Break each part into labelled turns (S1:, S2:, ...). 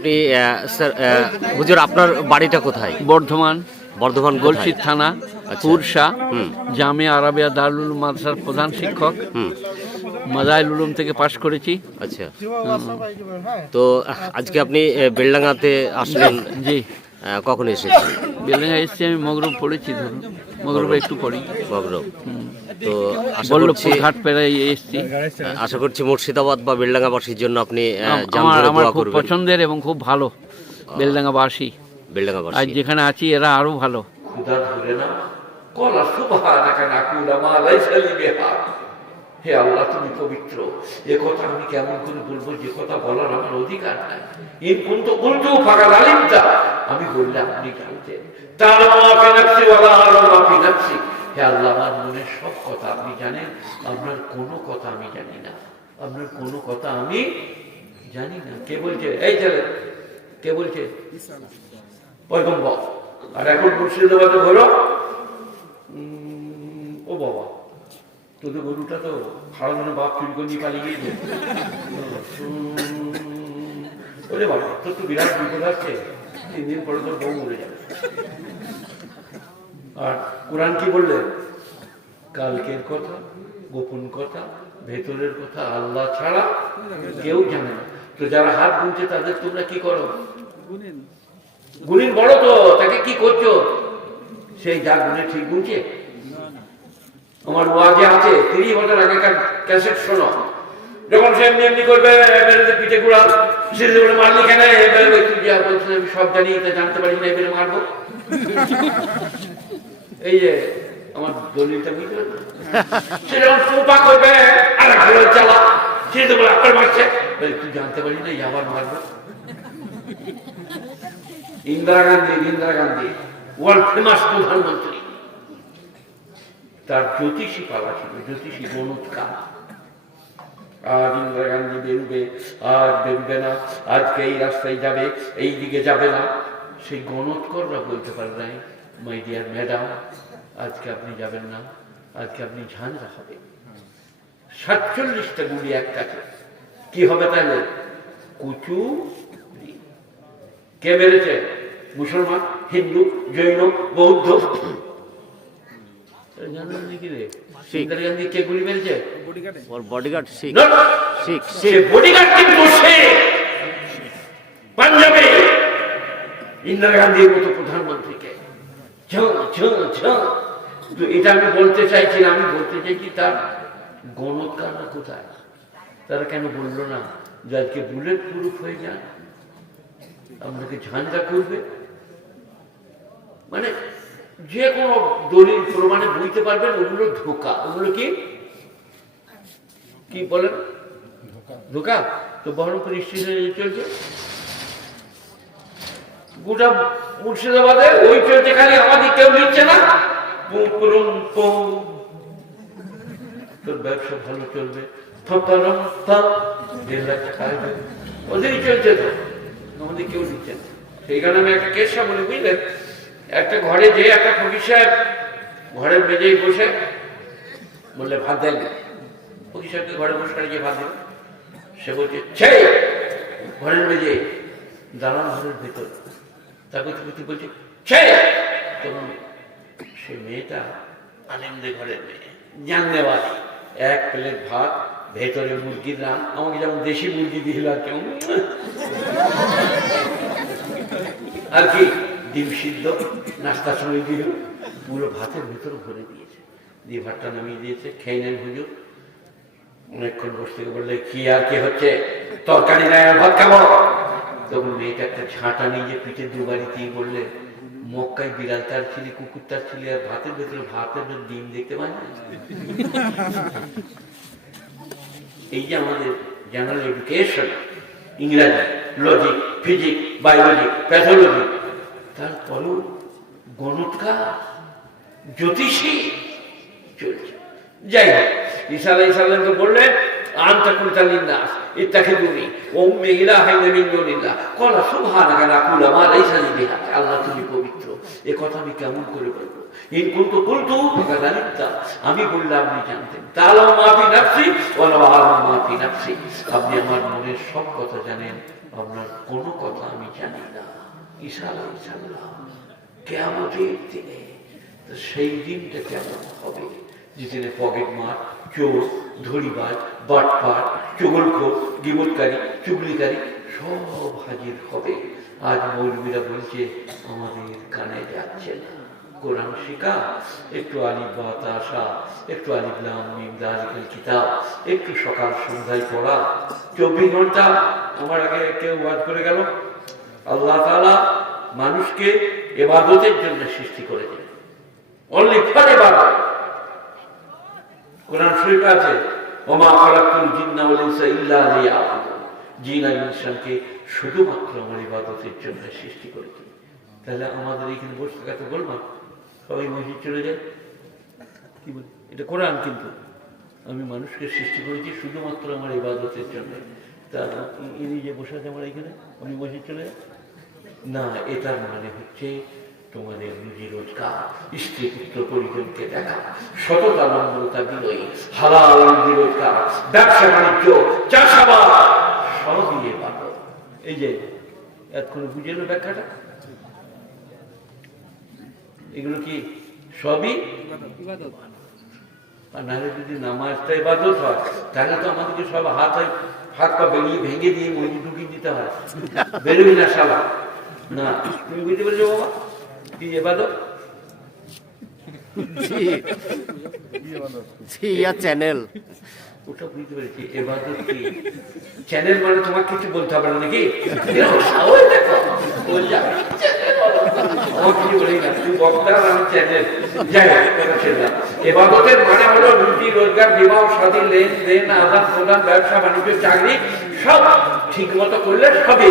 S1: আপনি স্যার হুজুর আপনার বাড়িটা কোথায়?
S2: বর্ধমান।
S1: বর্ধমান
S2: গলসির থানা
S1: কুরসা
S2: পুরসা
S1: হুম।
S2: জামে আরাবিয়া দারুল মাদ্রাসার প্রধান শিক্ষক।
S1: হুম।
S2: মাজাইল উলুম থেকে পাশ করেছি।
S1: আচ্ছা। তো আজকে আপনি বেলডাঙ্গাতে আসলেন।
S2: জি।
S1: কখন এসেছেন
S2: বেলেঙ্গা এসছি আমি মগরব পড়েছি ধরুন মগরবে একটু পড়ি।
S1: মগরব। তো আশা করছি
S2: ঘাট পেরাই এসছি।
S1: আশা করছি মুর্শিদাবাদ বা বেলডাঙ্গাবাসীর জন্য আপনি
S2: আমার আমার খুব পছন্দের এবং খুব ভালো বেলডাঙ্গা বাসী আজ
S1: বেলডাঙ্গাবাসী
S2: যেখানে আছি এরা আরও ভালো।
S3: খুদা ধরে না কলা সুবহানাকা নাকুলা মা লাইসা লি বিহা হে আল্লাহ, তুমি পবিত্র। এ কথা আমি কেমন করে বলব? যে কথা বলার আমার অধিকার নাই। ইন কুনতু কুনতু ফাকাদ আলিমতা আমি বললে আপনি জানতেন। তার মা ফি নাফসি ওয়ালা আলা মা হে আল্লাহ, আমার মনের সব কথা আপনি জানেন। আপনার কোনো কথা আমি জানি না। আপনার কোনো কথা আমি জানি না। কে বলছে? এই ছেলে কে বলছে? পয়গম্বর। আর এখন মুর্শিদাবাদে হলো ও বাবা। তোদের গরুটা তো হারানো বাপ চুরি করে নিয়ে পালিয়ে গিয়েছে। ওরে বাবা, তোর তো বিরাট বিপদ আসছে। তিন দিন পরে তোর বউ মরে যাবে। আর কোরআন কি বললে? কালকের কথা, গোপন কথা, ভেতরের কথা আল্লাহ ছাড়া কেউ জানে না। তো যারা হাত গুনছে তাদের তোমরা কি করো? গুণিন। বড় তো, তাকে কি করছ? সেই যা গুনে ঠিক গুনছে? আমার ওয়াজে আছে, তিরিশ বছর আগেকার ক্যাসেট শোনো। যখন সে এমনি এমনি করবে এবারে পিঠে গুড়া সে বলে, মারলি কেন? তুই যা বলছিস? আমি সব জানি তা জানতে পারি না এবারে মারবো। এই যে, আমার দলিলটা বুঝলে সে যখন সোপা করবে, আর এক চালা, সে তো বলে আপনার মারছে? তুই জানতে পারি না আবার মারবো। ইন্দিরা গান্ধী ইন্দিরা গান্ধী, ওয়ার্ল্ড ফেমাস প্রধানমন্ত্রী। তার জ্যোতিষী পালা ছিল, জ্যোতিষী গণুৎকা আজ ইন্দিরা গান্ধী বেরোবে, আজ বেরোবে না, আজকে এই রাস্তায় যাবে, এই দিকে যাবে না। সেই গণৎকররা বলতে পারে নাই মাই ডিয়ার ম্যাডাম আজকে আপনি যাবেন না, আজকে আপনি ঝাঁঝরা হবে। সাতচল্লিশটা গুলি এক কাছে কি হবে তাহলে? কুচু কে মেরেছে? মুসলমান, হিন্দু, জৈন, বৌদ্ধ? কে গুলি মেরেছে?
S1: ওর বডিগার্ড শিখ।
S3: না,
S1: শিখ
S3: সে
S1: শিখ।
S3: বডিগার্ড কিন্তু সে পাঞ্জাবে। ইন্দিরা গান্ধীর মতো প্রধানমন্ত্রীকে। ঝঁ, ঝঁ, ঝঁ। তো এটা আমি বলতে চাইছি না আমি বলতে চাইছি তার গণৎকাররা কোথায়? তারা কেন বলল না যে আজকে বুলেট প্রুফ হয়ে যান আপনাকে ঝান্ডা করবে? মানে যে কোনো দলিল প্রমাণে বুঝতে পারবেন ওগুলো ধোকা। ওগুলো কি? কি বলেন? ধোকা। তো বহরমপুর স্টেশনে চলছে। গোটা মুর্শিদাবাদে ওই চলছে খালি আমাদের কেউ নিচ্ছে না। তোর ব্যবসা ভালো চলবে। ওদেরই চলছে তো। আমাদের কেউ নিচ্ছে না। সেইখানে আমি একটা কেসটা বলি বুঝলেন? একটা ঘরে যে একটা ফকির সাহেব ঘরের মেঝেই বসে, বললে, ভাত দেন ফকির সাহেবকে ঘরে বসে গিয়ে ভাত দেন সে বলছে ছে ঘরের মেঝে দালান ঘরের ভেতর। তাকে কিছু বলছে ছে তখন সে মেয়েটা আনন্দে ঘরের মেয়ে জানতে পারি এক প্লেট ভাত, ভেতরে মুরগির রান, আমাকে যেমন দেশি মুরগি দিল আর আর কি? ডিম সিদ্ধ নাস্তার সময় দিল। পুরো ভাতের ভেতর ভরে দিয়েছে। দিয়ে ভাতটা নামিয়ে দিয়েছে, খেয়ে নেন হুজুর। অনেকক্ষণ বসে থেকে বললে, কি আর কি হচ্ছে? তরকারি নাই, আর ভাত খাব? তখন মেয়েটা একটা ঝাঁটা নিয়ে পিঠে দুবারি দিয়ে বললে, মক্কায় বিড়াল তার ছিলি, কুকুর তার ছিলি, আর ভাতের ভেতরে ভাতের ভেতরে ডিম দেখতে পাই না? এই যে আমাদের জেনারেল এডুকেশন ইংরাজি লজিক ফিজিক বায়োলজি প্যাথোলজি তারপরেও গণৎকার, জ্যোতিষী যাই হোক, ঈসা আলাই সাল্লামকে বললেন, আনতা কুলতা লিন্নাস ইত্তাখিদুনি উম্মি ইলাহাইন দুনিল্লাহ। ক্বালা সুবহানাকা লা আকুলু মা লাইসা লি বিহা। আল্লাহ তুমি পবিত্র। এ কথা আমি কেমন করে বলব? ইন কুনতু কুলতু আমি বললাম জানতেন তাআলা মা ফি নাফসি ওয়া লা নাফসি। আপনি আমার মনের সব কথা জানেন, আপনার কোনো কথা আমি জানি না। সেই দিনটা কেমন হবে? যেদিনে পকেট মার, চোর ধরিবাজ বাটপাট চুগলখোর গিবতকারী চুগলিকারী সব হাজির হবে। আজ মৌলবীরা বলছে, আমাদের কানে যাচ্ছে না। কোরআন শিখা, একটু আলিফ বা তাসা একটু আলিফলাম মিমদালিকাল কিতাব, একটু সকাল সন্ধ্যায় পড়া। চব্বিশ ঘণ্টা আমার আগে কেউ ওয়াজ করে গেল? আল্লাহ তাআলা মানুষকে এবাদতের জন্য সৃষ্টি করেছেন অনলি কোরআন শরীফ আছে শুধুমাত্র আমার ইবাদতের জন্য সৃষ্টি করেছি তাহলে আমাদের এখানে বলব সবাই মসজিদ চলে যায়। কি এটা কোরআন কিন্তু। আমি মানুষকে সৃষ্টি করেছি শুধুমাত্র আমার ইবাদতের জন্য। তা ইনি যে বসে আছে আমার এখানে উনি মসজিদ চলে যায় না, এটার মানে হচ্ছে তোমাদের রুজি রোজগার, স্ত্রী পুত্র পরিজনকে দেখা সততা নম্রতা বিনয়ী, হালাল রুজি রোজগার, ব্যবসা বাণিজ্য, চাষাবাদ, সবই এ পাবো। এই যে, এতক্ষণ বুঝে এলো ব্যাখ্যাটা? এগুলো কি সবই? আর নাহলে যদি নামাজটা ইবাদত হয়, তাহলে তো আমাদেরকে সব হাত হাত পা বেরিয়ে ভেঙে দিয়ে মজি ঢুকিয়ে দিতে হয়। বেরোবি না শালা। না। তুমি বুঝতে পেরেছ বাবা?
S1: চ্যানেল।
S3: ওটা বুঝতে পেরেছি। চ্যানেল মানে কিছু বলতে হবে না নাকি। এবাদতের মানে হলো রুটি রোজগার বিবাহ স্বাধীন লেনদেন আদান প্রদান ব্যবসা বাণিজ্য চাকরি সব ঠিক মতো করলে সবই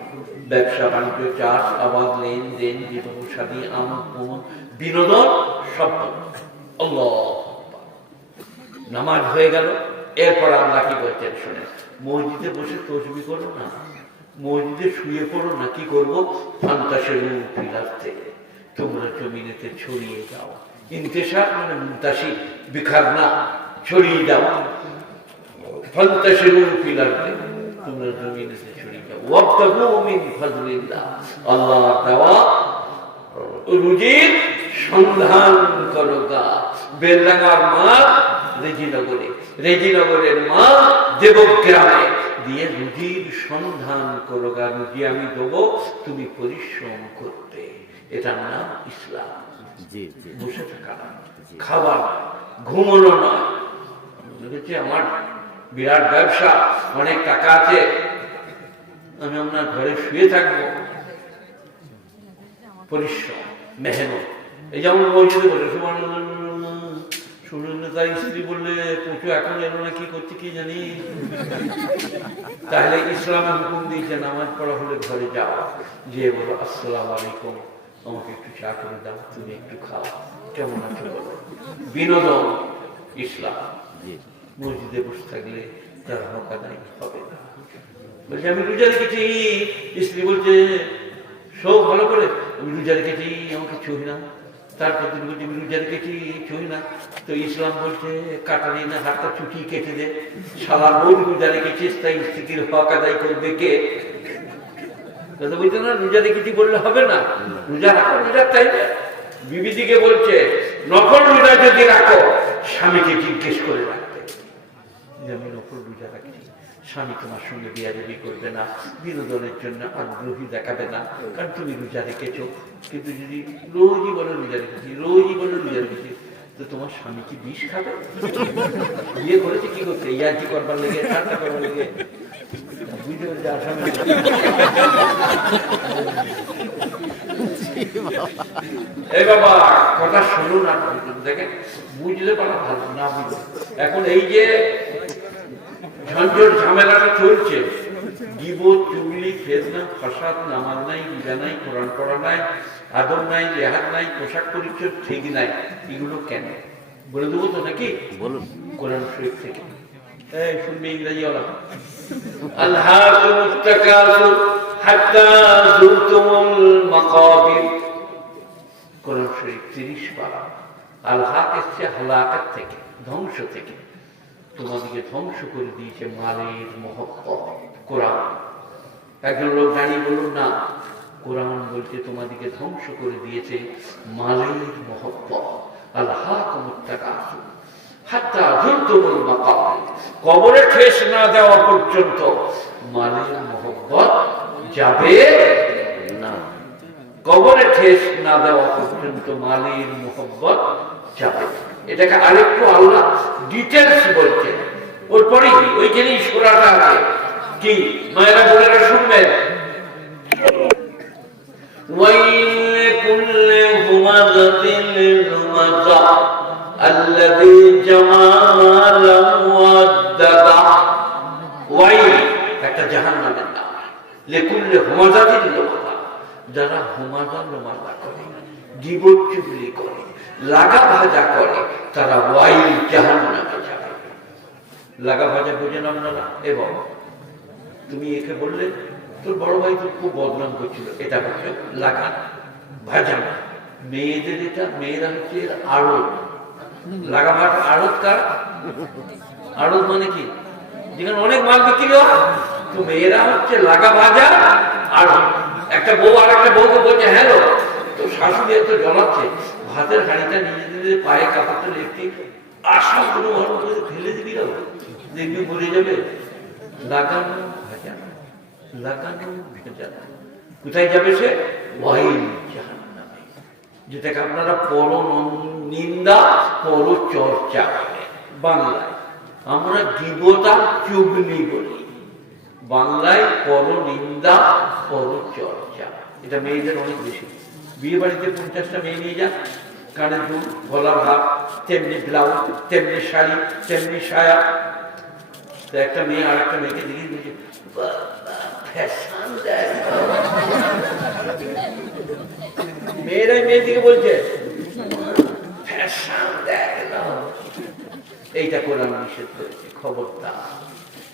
S3: ব্যবসা, বাণিজ্য, চাষ, আবাদ, লেনদেন জীবন সাদী আমোদ বিনোদন, সব নামাজ হয়ে গেল। এরপর আল্লাহ কি বলছেন শুনে মসজিদে বসে তসবি করো না। মসজিদে শুয়ে পড়ো না, কি করব? ফান্তাসের ফিলাতে তোমরা জমিনেতে ছড়িয়ে যাও। ইন্তেশার মানে মুন্তাসি বিখার না, ছড়িয়ে যাও। ফান্তাসের ফিলাতে তোমরা জমিনেতে দেওয়া রুজির সন্ধান বেলডাঙ্গার মা রেজিনগরে। রেজিনগরের মা দেবগ্রামে দিয়ে রুজির সন্ধান রুজি আমি দেবো তুমি পরিশ্রম করতে। এটার নাম ইসলাম। বসে থাকা না খাবার না ঘুমানো নয়। আমার বিরাট ব্যবসা অনেক টাকা আছে আমি আপনার ঘরে শুয়ে থাকব। পরিশ্রম মেহনত। এই যেমন মসজিদে বলে তার স্ত্রী বললে পুজো এখন এলো না কি করছে কি জানি? তাহলে ইসলামে হুকুম দিয়েছে নামাজ পড়া হলে ঘরে যাও। যে বলো আসসালাম আলাইকুম আমাকে একটু চা করে দাও তুমি একটু খাও। কেমন আছো বলো? বিনোদন ইসলাম। মসজিদে বসে থাকলে তার হক আদায় হবে না। বলছে, আমি রোজা রেখেছি। স্ত্রী বলছে সব ভালো করে? আমি রোজা রেখেছি, আমাকে ছুঁই না। তারপর তিনি বলছে, আমি রোজা রেখেছি, ছুঁই না। তো ইসলাম বলছে কাটানি না, হাতটা চুটি কেটে দে। সারা রোজ রোজা রেখেছিস তাই স্ত্রীর হক আদায় করবে কে? কথা বলছে না, রোজা রেখেছি বললে হবে না। রোজা রাখো রোজা তাই না বিবিদিকে বলছে, নকল রোজা যদি রাখো, স্বামীকে জিজ্ঞেস করে রাখতে। আমি নকল রোজা রাখছি। স্বামী তোমার সঙ্গে বিয়াদবি করবে না, বিনোদনের জন্য আগ্রহী দেখাবে না। কারণ তুমি রোজা রেখেছো, কিন্তু যদি রোজই বলো রোজা রেখেছি, রোজই বলো রোজা রেখেছি, তো তোমার স্বামী কি বিষ খাবে? বিয়ে করেছে কি করছে? ইয়ার্কি করবার লেগে ঠান্ডা করবার লেগে? বুঝতে পারছি আসামে এই কথা শুনুন দেখেন, বুঝলে পারা ভালো, না বুঝলে। এখন এই যে ঝঞ্ঝট ঝামেলাটা চলছে? চুগলি ফাসাদ নামাজ নাই ইজা নাই কোরআন পড়া নাই আদর নাই লেহাদ নাই পোশাক পরিচ্ছদ ঠিক নাই এগুলো কেন? বলে দেবো তো নাকি?
S1: বলুন।
S3: কোরআন শরীফ থেকে। এই শুনবে ইংরেজি ওলা তাকাসুর হাত্তা যুরতুমুল মাকাবির কোরআন শরীফ 30 পারা। আল্লাহ এসছে হালাকাত থেকে ধ্বংস থেকে। তোমাদেরকে ধ্বংস করে দিয়েছে মালের মহব্বত, কোরআন। একজন লোক দাঁড়িয়ে বলুন না, কোরআন বলতে তোমাদেরকে ধ্বংস করে দিয়েছে মালের মহব্বত। কবরে ঠেস না দেওয়া পর্যন্ত মালের মহব্বত যাবে
S1: না।
S3: কবরে ঠেস না দেওয়া পর্যন্ত মালির মোহব্বত যাবে এটাকে আরেকটু আল্লাহ ডিটেলস বলছে ওর পরেই ওইখানেই সুরাটা আছে কি মায়েরা বোনেরা শুনবেন ويل لكل همزة لمزة الذي جمع مالا وعدده ওয়াইল একটা জাহান্নামের নাম লেকুল্লে হুমাজাতিল লোমাজা যারা হুমাজা লোমাজা করে জীবন চুগলি করে লাগা ভাজা করে, তারা ওয়াইল জাহান্নামে যাবে। লাগা ভাজা বোঝেন আপনারা? এবং তুমি একে বললে, তোর বড় ভাই তো খুব বদনাম করছিল। এটা হচ্ছে লাগান ভাজা। মেয়েদের এটা, মেয়েরা হচ্ছে এর আড়ত। লাগা ভাজা আড়ত কার? আড়ত মানে কি? যেখানে অনেক মাল বিক্রি হয়, তো মেয়েরা হচ্ছে লাগা ভাজা আর একটা বউ আর একটা বউকে বলছে, হ্যালো তো শাশুড়ি এত জ্বলাচ্ছে ভাতের হাঁড়িটা নিজে নিজে পায়ে কাপড়টা লেপটি আশা কোনো করে ফেলে দিবি না দেখবি যাবে। লাগানো লাগানো কোথায় যাবে সে? যেটাকে আপনারা পর নিন্দা, পর চর্চা বলে। বাংলায় আমরা গিবতা চুগলি বলি। বাংলায় পর নিন্দা, পর চর্চা। এটা মেয়েদের অনেক বেশি। বিয়ে বাড়িতে পঞ্চাশটা মেয়ে নিয়ে যান। কানের দুল গলার হাত তেমনি ব্লাউজ, তেমনি শাড়ি, তেমনি সায়া। একটা মেয়ে আর একটা মেয়েকে দেখে ফ্যাশন মেয়েরাই মেয়েদিকে বলছে, ফ্যাশন দেখো এইটা কোরআন নিষেধ করেছে, খবরদার।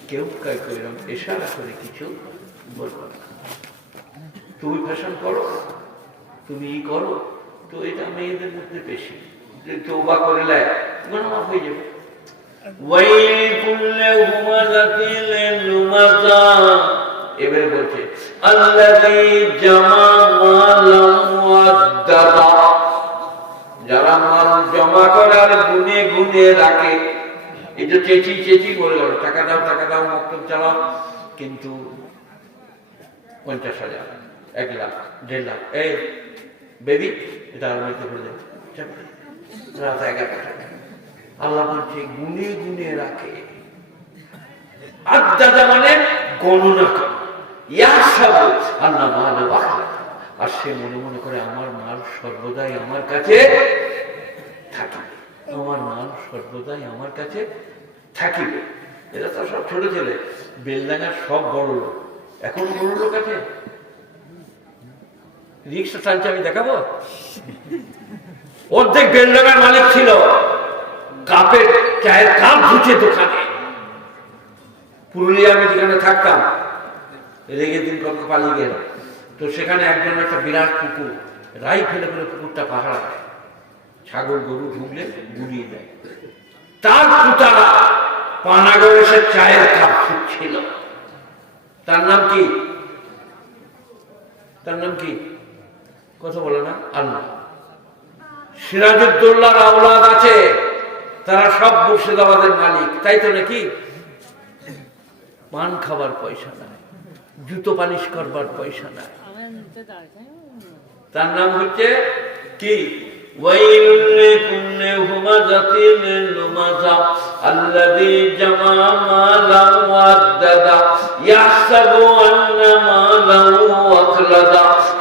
S3: কেউ কাই কইরম এশারা করে কিছু বলব না। তুমি ফ্যাশন করো, তুমি ই করো। তো এটা মেয়েদের মধ্যে বেশি। তৌবা করে লেয় গুনাহ মাফ হয়ে যাবে। এই যে চেঁচি চেঁচি বলে টাকা দাও টাকা দাও, মক্তব চালাও। কিন্তু পঞ্চাশ হাজার, এক লাখ, দেড় লাখ, এই বেবি, এটা মধ্যে বলে দেবে রাত এগারোটা। আল্লাহ বলছে, গুনে গুনে রাখে। আদাদা মানে গণনা করে। আর সে মনে মনে করে, আমার মাল সর্বদাই আমার কাছে থাকে। আমার মাল সর্বদাই আমার কাছে থাকিবে। এটা তো সব ছোট ছেলে। বেলডাঙ্গার সব বড় লোক। এখন বড় লোক আছে? রিক্সা টানছে আমি দেখাবো? অর্ধেক বেলডাঙ্গার মালিক ছিল। কাপের চায়ের কাপ ধুচ্ছে দোকানে। পুরুলিয়া আমি যেখানে থাকতাম রেগে দিন কত পালিয়ে গেল? তো সেখানে একজন একটা বিরাট কুকুর, রাই ফেলে ফেলে কুকুরটা পাহারা দেয়। ছাগল গরু ঢুকলে গুলিয়ে দেয়। তার পুতারা পানাগড় এসে চায়ের কাপ ছিল তার নাম কি? তার নাম কি? কথা বলে না আল্লাহ সিরাজউদ্দৌলার আওলাদ আছে তারা সব মুর্শিদাবাদের মালিক তাই তো নাকি পান খাবার পয়সা নাই জুতো পালিশ করবার পয়সা নাই তার নাম হচ্ছে কি ويل لكل همزة لمزة الذي جمع مالا وعددا يحسب أن ماله أخلدا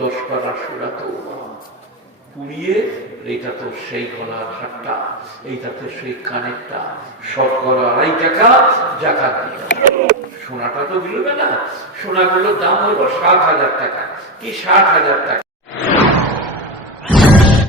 S3: দশ পারা তো পুড়িয়ে, এইটা তো সেই গলার হাটটা, এইটা তো সেই কানেরটা, শতকরা আড়াই টাকা দিয়ে সোনাটা তো বিলবে না, সোনাগুলোর দাম হলো সাত হাজার টাকা। কি ষাট হাজার টাকা?